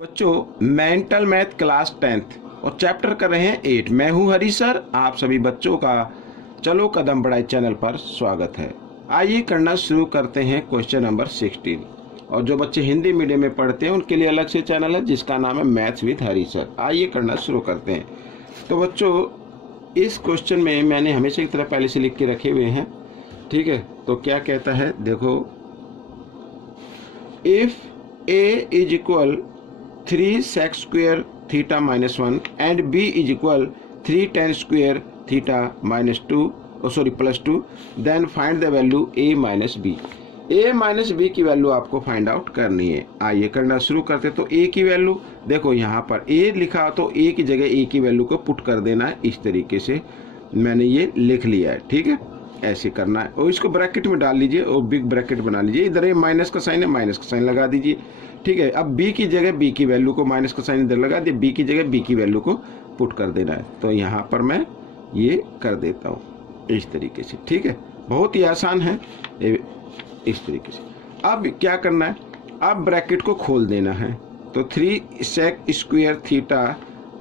बच्चों mental math class 10th और chapter कर रहे हैं 8। मैं हूं हरी सर, आप सभी बच्चों का चलो कदम बढ़ाए चैनल पर स्वागत है। आइए करना शुरू करते हैं क्वेश्चन नंबर 16। और जो बच्चे हिंदी मीडियम में पढ़ते हैं उनके लिए अलग से चैनल है जिसका नाम है मैथ्स विद हरी सर। आइए करना शुरू करते हैं। तो बच्चों इस क्वेश्चन में मैंने हमेशा की तरह पहले से लिख के रखे हुए हैं, ठीक है। तो क्या कहता है देखो, if a is equal 3 sec square theta minus 1 and b is equal 3 tan square theta minus 2 plus 2, then find the value a minus b। a minus b की वैल्यू आपको फाइंड आउट करनी है। आइए करना शुरू करते। तो a की वैल्यू देखो, यहाँ पर a लिखा तो a की जगह a की वैल्यू को पुट कर देना है। इस तरीके से मैंने ये लिख लिया है, ठीक है। ऐसे करना है और इसको ब्रैकेट में डाल लीजिए और बिग ब्रैकेट बना लीजिए। इधर ये माइनस का साइन है, माइनस का साइन लगा दीजिए, ठीक है। अब b की जगह b की वैल्यू को माइनस का साइन इधर लगा दिए, b की जगह b की वैल्यू को पुट कर देना है। तो यहाँ पर मैं ये कर देता हूँ इस तरीके से, ठीक है। बहुत ही आसान है इस तरीके से। अब क्या करना है, अब ब्रैकेट को खोल देना है। तो 3 sec स्क्वायर थीटा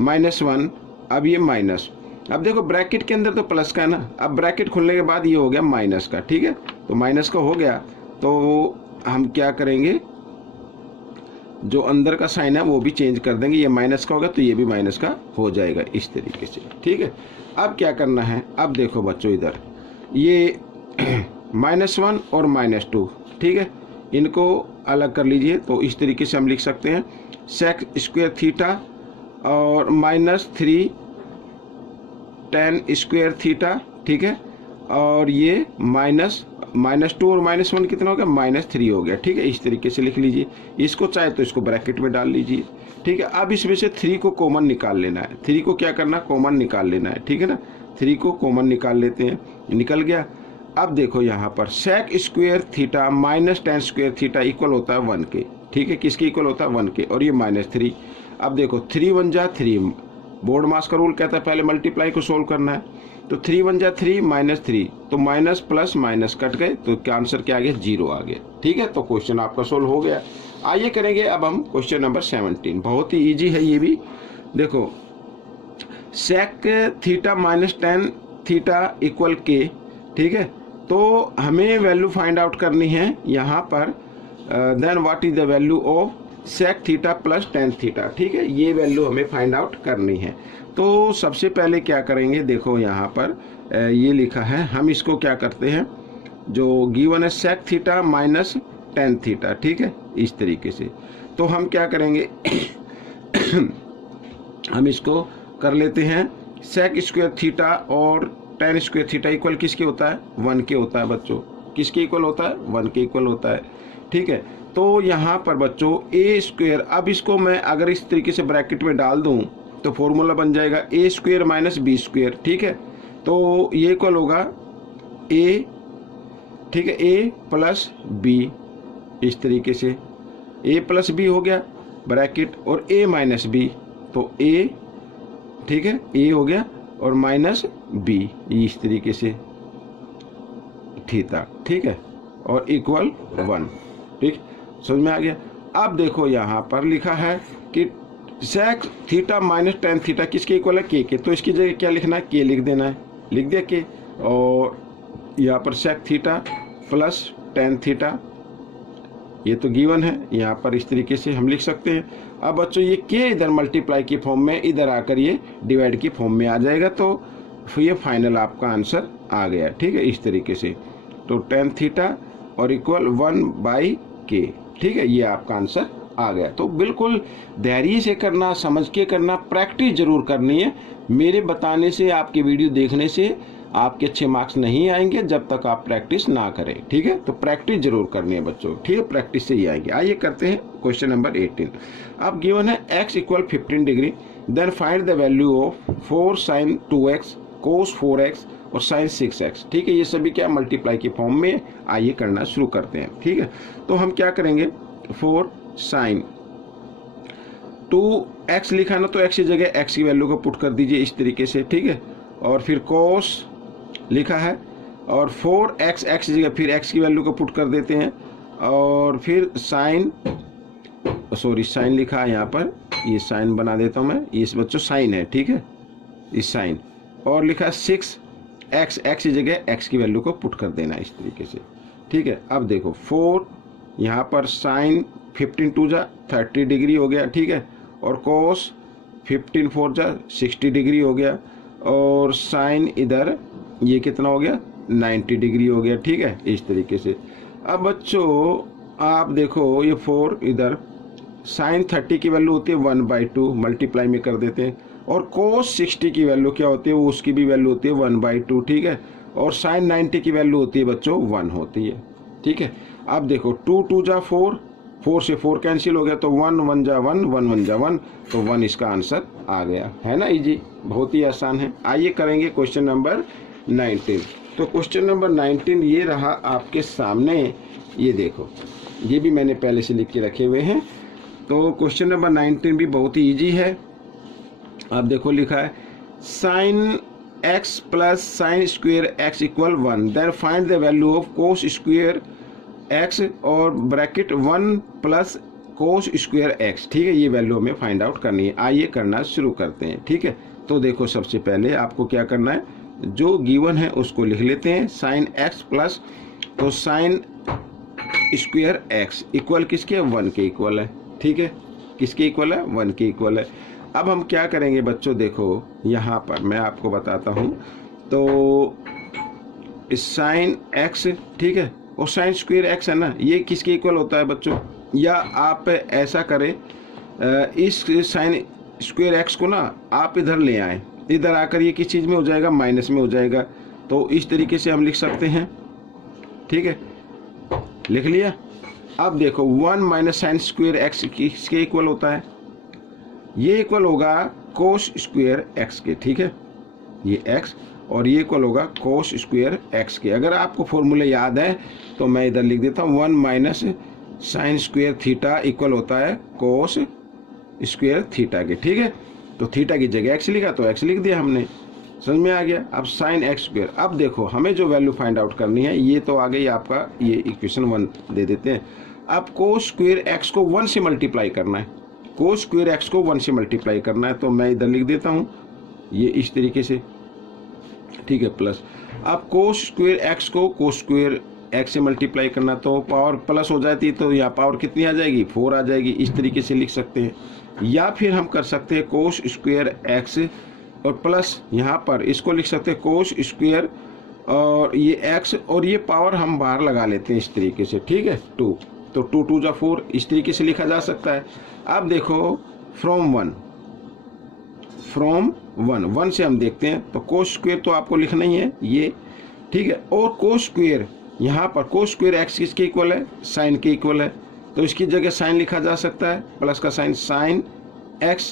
माइनस 1, अब ये माइनस, अब देखो ब्रैकेट के अंदर तो प्लस का है ना, अब ब्रैकेट खुलने के बाद ये हो गया माइनस का, ठीक है। तो माइनस का हो गया तो हम क्या करेंगे, जो अंदर का साइन है वो भी चेंज कर देंगे। ये माइनस का होगा तो ये भी माइनस का हो जाएगा इस तरीके से, ठीक है। अब क्या करना है, अब देखो बच्चों इधर ये -1 और -2, ठीक है, इनको अलग कर लीजिए। तो इस तरीके से हम लिख सकते हैं sec स्क्वायर थीटा और -3 tan स्क्वायर थीटा, ठीक है। और ये -2 और -1 कितना हो गया, -3 हो गया, ठीक है। इस तरीके से लिख लीजिए। इसको चाहे तो इसको ब्रैकेट में डाल लीजिए, ठीक है। अब इसमें से 3 को कॉमन निकाल लेना है। 3 को क्या करना, कॉमन निकाल लेना है, ठीक है ना। 3 को कॉमन निकाल लेते हैं, निकल गया। अब देखो यहाँ पर sec square theta minus tan square theta equal होता है 1 के, ठीक है। किसके इक्वल होता है, 1 के, और ये -3। अब देखो 3 1 जा 3, बोर्ड मास का रूल कहता है पहले मल्टीप्लाई को सोल्व करना है। तो 3 1 जा 3 -3, तो माइनस प्लस माइनस कट गए, तो क्या आंसर क्या आ गया, 0 आ गया, ठीक है। तो क्वेश्चन आपका सोल्व हो गया। आइए करेंगे अब हम क्वेश्चन नंबर 17। बहुत ही इजी है ये भी। देखो sec theta minus tan theta equal के, ठीक है। तो हमें वैल्यू फाइंड आउट करनी है यहाँ पर। Then what is the value of sec theta plus tan theta, ठीक है। ये वैल्यू हमें फाइंड आउट करनी है। तो सबसे पहले क्या करेंगे, देखो यहाँ पर ये लिखा है, हम इसको क्या करते हैं, जो गिवन है sec theta minus tan theta, ठीक है, इस तरीके से। तो हम क्या करेंगे हम इसको कर लेते हैं sec स्क्वायर थीटा और tan स्क्वायर थीटा इक्वल किसके होता है, 1 के होता है बच्चों। किसके इक्वल होता है, 1 के इक्वल होता है, ठीक है। तो यहाँ पर बच्चों a स्क्वायर, अब इसको मैं अगर इस तरीके से ब्रैकेट में डाल दूँ तो फॉर्मूला बन जाएगा a square minus b square, ठीक है। तो ये इक्वल होगा a, ठीक है, a प्लस b, इस तरीके से a प्लस b हो गया ब्रैकेट, और a माइनस b, तो a, ठीक है, a हो गया और माइनस b, इस तरीके से थीटा, ठीक है, और इक्वल 1, ठीक, समझ में आ गया। अब देखो यहाँ पर लिखा है कि sec theta minus tan theta किसके इक्वल है, के। तो इसकी जगह क्या लिखना है, के लिख देना है, लिख दिया के। और यहाँ पर sec theta plus tan theta, ये तो गिवन है, यहाँ पर इस तरीके से हम लिख सकते हैं। अब बच्चों ये के इधर मल्टीप्लाई की फॉर्म में, इधर आकर ये डिवाइड की फॉर्म में आ जाएगा। तो फिर ये फाइनल आपका आंसर आ गया, ठीक है, इस तरीके से। तो tan थीटा और इक्वल 1/k, ठीक है, ये आपका आंसर आ गया। तो बिल्कुल धैर्य से करना, समझ के करना, प्रैक्टिस जरूर करनी है। मेरे बताने से, आपके वीडियो देखने से आपके अच्छे मार्क्स नहीं आएंगे जब तक आप प्रैक्टिस ना करें, ठीक है। तो प्रैक्टिस जरूर करनी है बच्चों, ठीक है, प्रैक्टिस से ही आएंगे। आइए करते हैं क्वेश्चन नंबर 18। अब गिवन है x equal 15 degree, then find the value of 4 sin 2x cos 4x और sin 6x, ठीक है। ये सभी क्या मल्टीप्लाई की फॉर्म में। आइए करना शुरू करते हैं, ठीक है। तो हम क्या करेंगे, 4 sin 2x लिखा ना, तो x की जगह x की वैल्यू को पुट कर दीजिए इस तरीके से, ठीक है। और फिर cos लिखा है और 4x, x की जगह फिर x की वैल्यू को पुट कर देते हैं, और फिर sin सॉरी साइन लिखा है यहाँ पर, ये साइन बना देता हूँ मैं, ये बच्चों साइन है, ठीक है, इस साइन, और लिखा है 6x, x की जगह x की वैल्यू को पुट कर देना इस तरीके से, ठीक है। अब देखो 4 यहाँ पर साइन 15 टू जा 30 डिग्री हो गया, ठीक है, और कोस 15 4 जा 60 डिग्री हो गया, और साइन इधर ये कितना हो गया 90 डिग्री हो गया, ठीक है, इस तरीके से। अब बच्चों आप देखो ये 4 इधर साइन 30 की वैल्यू होती है 1/2, मल्टीप्लाई में कर देते हैं, और कोस 60 की वैल्यू क्या होती है, वो उसकी भी वैल्यू होती है 1/2, ठीक है, और साइन 90 की वैल्यू होती है बच्चों 1 होती है, ठीक है। अब देखो 2 2 जा 4, 4 से 4 कैंसिल हो गया, तो 1 1 जा 1, 1 1 जा 1, तो 1 इसका आंसर आ गया, है ना, इजी, बहुत ही आसान है। आइए करेंगे क्वेश्चन नंबर 19। तो क्वेश्चन नंबर 19 ये रहा आपके सामने, ये देखो, ये भी मैंने पहले से लिख के रखे हुए हैं। तो क्वेश्चन नंबर 19 भी बहुत ही ईजी है। आप देखो लिखा है sine x plus sine square x equal 1, then find the value of cos square x और bracket 1 plus cos square x, ठीक है, ये वैल्यू हमें फाइंड आउट करनी है। आइए करना शुरू करते हैं, ठीक है। तो देखो सबसे पहले आपको क्या करना है, जो गिवन है उसको लिख लेते हैं, साइन x प्लस, तो साइन स्क्वेयर x इक्वल किसके, 1 के इक्वल है, ठीक है, किसके इक्वल है, 1 के इक्वल है। अब हम क्या करेंगे बच्चों, देखो यहाँ पर मैं आपको बताता हूँ, तो साइन x, ठीक है, और साइन स्क्वेयर x है ना, ये किसके इक्वल होता है बच्चों, या आप ऐसा करें इस साइन स्क्वेयर x को ना आप इधर ले आए, इधर आकर ये किस चीज़ में हो जाएगा, माइनस में हो जाएगा, तो इस तरीके से हम लिख सकते हैं, ठीक है, लिख लिया। अब देखो 1 माइनस साइन स्क्वेयर x किसके इक्वल होता है, ये इक्वल होगा कोस स्क्वेयर x के, ठीक है, ये x, और ये इक्वल होगा कोस स्क्वेयर x के। अगर आपको फॉर्मूले याद है तो मैं इधर लिख देता हूँ, 1 minus sine square theta equal होता है कोस स्क्वेयर थीटा के, ठीक है। तो थीटा की जगह x लिखा तो x लिख दिया हमने, समझ में आ गया। अब साइन x स्क्वेयर, अब देखो हमें जो वैल्यू फाइंड आउट करनी है, ये तो आ गई आपका, ये इक्वेशन 1 दे देते हैं। अब कोस स्क्वेयर x को 1 से मल्टीप्लाई करना है, कोस स्क्वेयर x को 1 से मल्टीप्लाई करना है, तो मैं इधर लिख देता हूँ ये इस तरीके से, ठीक है, प्लस। अब कोस स्क्वेयर x को कोस स्क्वेयर x से मल्टीप्लाई करना, तो पावर प्लस हो जाती है, तो यहाँ पावर कितनी आ जाएगी, 4 आ जाएगी, इस तरीके से लिख सकते हैं। या फिर हम कर सकते हैं कोस स्क्वेयर x और प्लस यहाँ पर इसको लिख सकते हैं कोस स्क्वेयर और ये x, और ये पावर हम बाहर लगा लेते हैं इस तरीके से, ठीक है, 2, तो 2 2 जा 4, इस तरीके से लिखा जा सकता है। अब देखो फ्रॉम 1 से हम देखते हैं, तो कोस स्क्वेयर तो आपको लिखना ही है ये, ठीक है, और कोस स्क्वेयर यहाँ पर कोस स्क्वेयर x किसके इक्वल है, साइन के इक्वल है, तो इसकी जगह साइन लिखा जा सकता है, प्लस का साइन साइन x,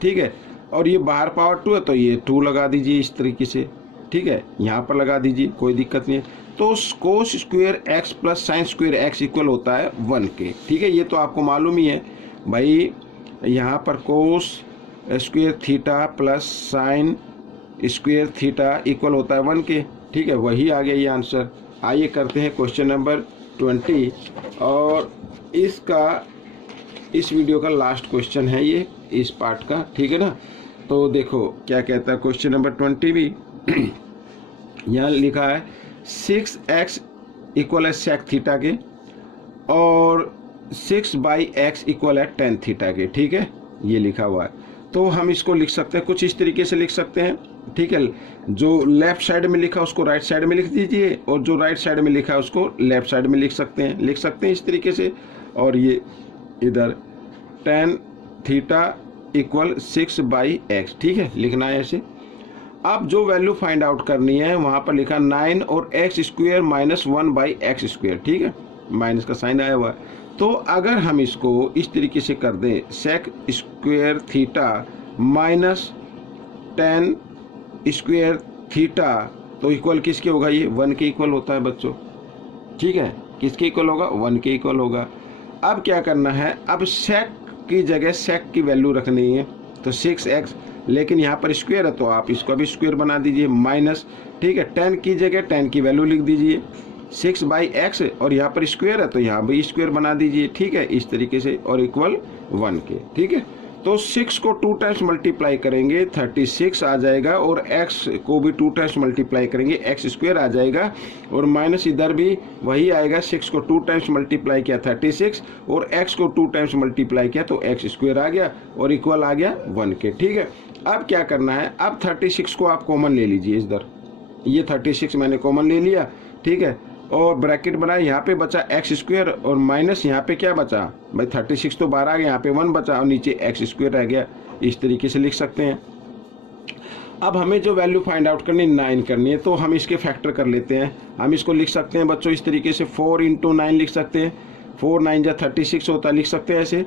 ठीक है, और ये बाहर पावर 2 है, तो ये 2 लगा दीजिए इस तरीके से, ठीक है, यहाँ पर लगा दीजिए, कोई दिक्कत नहीं है। तो कोस square x plus sine square x equal होता है 1 के, ठीक है, ये तो आपको मालूम ही है भाई, यहाँ पर cos square theta plus sine square theta equal होता है 1 के, ठीक है, वही आ गया ये आंसर। आइए करते हैं क्वेश्चन नंबर 20, और इस वीडियो का लास्ट क्वेश्चन है ये, इस पार्ट का, ठीक है ना। तो देखो क्या कहता है क्वेश्चन नंबर 20 भी यहाँ लिखा है 6x इक्वल है सेक थीटा के, और 6/x इक्वल है टेन थीटा के, ठीक है, ये लिखा हुआ है। तो हम इसको लिख सकते हैं कुछ इस तरीके से लिख सकते हैं, ठीक है, जो लेफ्ट साइड में लिखा उसको राइट साइड में लिख दीजिए, और जो राइट साइड में लिखा है उसको लेफ्ट साइड में लिख सकते हैं इस तरीके से। और ये इधर टेन थीटा इक्वल 6/x, ठीक है, लिखना है ऐसे। अब जो वैल्यू फाइंड आउट करनी है वहाँ पर लिखा 9 और x square minus 1/x square, ठीक है, माइनस का साइन आया हुआ है। तो अगर हम इसको इस तरीके से कर दें, sec square theta minus 10 square theta, तो इक्वल किसके होगा, ये 1 के इक्वल होता है बच्चों, ठीक है, किसके इक्वल होगा, 1 के इक्वल होगा। अब क्या करना है, अब सेक की जगह सेक की वैल्यू रखनी है, तो 6x, लेकिन यहाँ पर स्क्वायर है तो आप इसको भी स्क्वायर बना दीजिए, माइनस, ठीक है, 10 की जगह 10 की वैल्यू लिख दीजिए, 6/x और यहाँ पर स्क्वायर है तो यहाँ भी स्क्वायर बना दीजिए, ठीक है, इस तरीके से, और इक्वल 1 के, ठीक है। तो 6 को 2 टाइम्स मल्टीप्लाई करेंगे 36 आ जाएगा, और x को भी 2 टाइम्स मल्टीप्लाई करेंगे x स्क्वायर आ जाएगा, और माइनस इधर भी वही आएगा, 6 को 2 टाइम्स मल्टीप्लाई किया 36 और x को 2 टाइम्स मल्टीप्लाई किया तो x स्क्वायर आ गया और इक्वल आ गया 1 के, ठीक है। अब क्या करना है, अब 36 को आप कॉमन ले लीजिए इधर, ये 36 मैंने कॉमन ले लिया, ठीक है, और ब्रैकेट बनाया, यहाँ पे बचा एक्स स्क्वायर और माइनस यहाँ पे क्या बचा भाई 36 तो बाहर आ गया, यहाँ पे 1 बचा और नीचे एक्स स्क्वायर रह गया, इस तरीके से लिख सकते हैं। अब हमें जो वैल्यू फाइंड आउट करनी 9 करनी है, तो हम इसके फैक्टर कर लेते हैं। हम इसको लिख सकते हैं बच्चों इस तरीके से, 4 × 9 लिख सकते हैं, 4 9 जा 36 होता है, लिख सकते हैं ऐसे।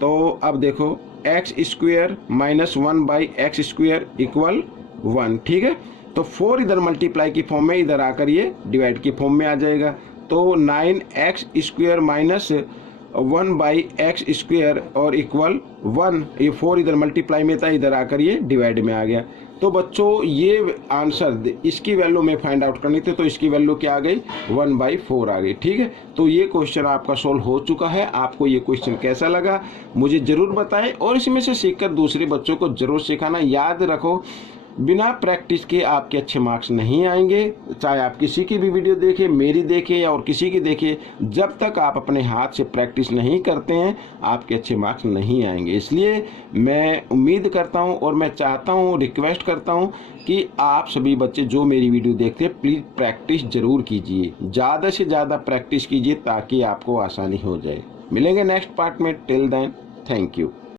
तो अब देखो x square minus 1/x square equal 1, ठीक है। तो 4 इधर मल्टीप्लाई की फॉर्म में, इधर आकर ये डिवाइड की फॉर्म में आ जाएगा। तो 9x square minus 1/x square और इक्वल 1, ये 4 इधर मल्टीप्लाई में था, इधर आकर ये डिवाइड में आ गया। तो बच्चों ये आंसर, इसकी वैल्यू में फाइंड आउट करनी थी, तो इसकी वैल्यू क्या आ गई 1/4 आ गई, ठीक है। तो ये क्वेश्चन आपका सोल्व हो चुका है। आपको ये क्वेश्चन कैसा लगा मुझे ज़रूर बताएं, और इसमें से सीखकर दूसरे बच्चों को ज़रूर सिखाना। याद रखो, बिना प्रैक्टिस के आपके अच्छे मार्क्स नहीं आएंगे, चाहे आप किसी की भी वीडियो देखें, मेरी देखें या और किसी की देखें, जब तक आप अपने हाथ से प्रैक्टिस नहीं करते हैं आपके अच्छे मार्क्स नहीं आएंगे। इसलिए मैं उम्मीद करता हूं और मैं चाहता हूं, रिक्वेस्ट करता हूं कि आप सभी बच्चे जो मेरी वीडियो देखते हैं प्लीज़ प्रैक्टिस ज़रूर कीजिए, ज़्यादा से ज़्यादा प्रैक्टिस कीजिए ताकि आपको आसानी हो जाए। मिलेंगे नेक्स्ट पार्ट में, टिल देन थैंक यू।